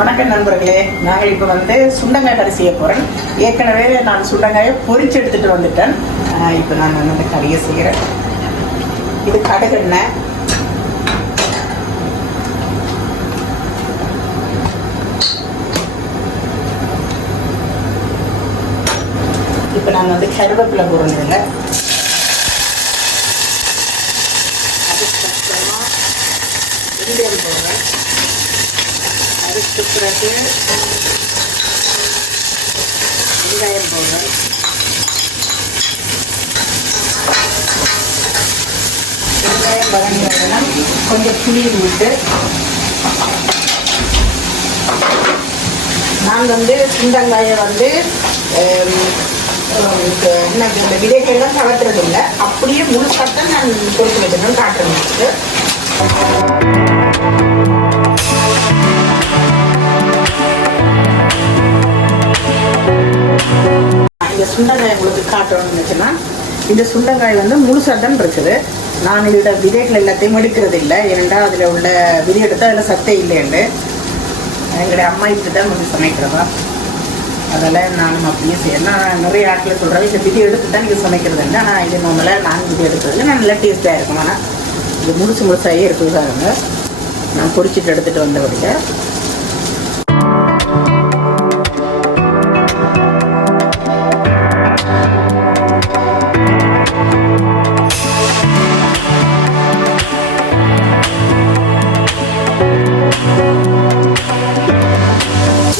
வணக்கம் நண்பர்களே. நாங்கள் இப்போ வந்து சுண்டங்காய் கறி செய்ய போகிறேன் ஏற்கனவே நான் சுண்டங்காயை பொறிச்சு எடுத்துட்டு வந்துட்டேன். இப்போ நான் வந்து கறியை செய்கிறேன் இது கடுகெண்ணெய் இப்போ நாங்கள் வந்து கருவேப்பிலை போடுறதில்ல அதுக்கு பிறகு வெங்காயம் போடுறேன். வெங்காயம் வதங்கினதுன்னா கொஞ்சம் புளி விட்டு நான் வந்து சுண்டங்காயை வந்து என்ன இந்த விதைகள்லாம் தளர்த்துறது இல்லை. அப்படியே முழுசாத்தான் நான் கொடுத்து வச்சிருக்கேன் காட்டுறேன் சுண்டங்காய் உங்களுக்கு காட்டணும்னு நினச்சேன்னா இந்த சுண்டங்காய் வந்து முழுசாக தான் இருக்குது. நான் இதோட விதைகள் எல்லாத்தையும் எடுக்கிறது இல்லை. ஏனென்றால் அதில் உள்ள விதை எடுத்தால் அதில் சத்தே இல்லைண்டு எங்களுடைய அம்மா இப்படி தான் வந்து சமைக்கிறதா. அதனால் நானும் அப்படியே செய்யணும் நான் நிறைய ஆட்கள் சொல்கிறேன் இந்த விதி எடுத்து தான் நீங்கள் சமைக்கிறது இல்லை. ஆனால் இது முதல்ல நான் விதி எடுக்கிறது நான் நல்லா டேஸ்ட்டாக இருக்கும். ஆனால் இது முழுசு முழுசாகவே இருக்குது பாருங்க. நான் பொறிச்சிட்டு எடுத்துகிட்டு வந்தபடியே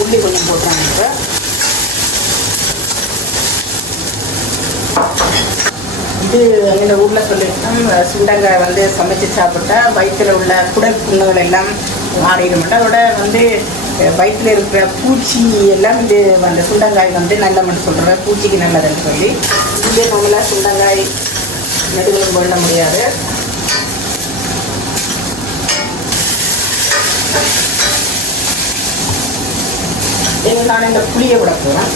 உள்ளி கொஞ்சம் போட்டாங்க இப்போ இது எங்கள் ஊரில் சொல்லியிருக்கோம் சுண்டங்காய் வந்து சமைச்சு சாப்பிட்டா வயிற்றில் உள்ள குடல் புண்ணுகள் எல்லாம் மாறிடும் அதோட வந்து வயிற்றில் இருக்கிற பூச்சி எல்லாம் இது அந்த சுண்டங்காய் வந்து நல்லமென்று சொல்கிற பூச்சிக்கு நல்லதுன்னு சொல்லி இங்கே நம்மளால் சுண்டங்காய் நெடுகளும் பண்ண முடியாது இனி நான் இந்த புளியை விட போகிறேன்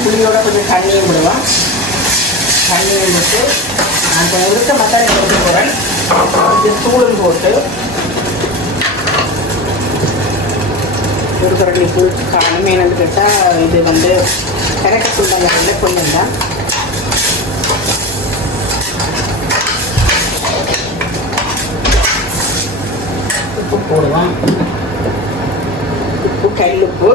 புளியோட கொஞ்சம் தண்ணியும் விடுவேன் தண்ணியும் விட்டு அந்த உருக்க இருக்க மசாலா போட்டு போகிறேன் இது தூளும் போட்டு ஒரு கரண்டி தூள் என்னன்னு கேட்டால் இது வந்து கரெக்ட் வந்து கொஞ்சம் தான் உப்பு போடுவோம். உப்பு கல்லுப்பு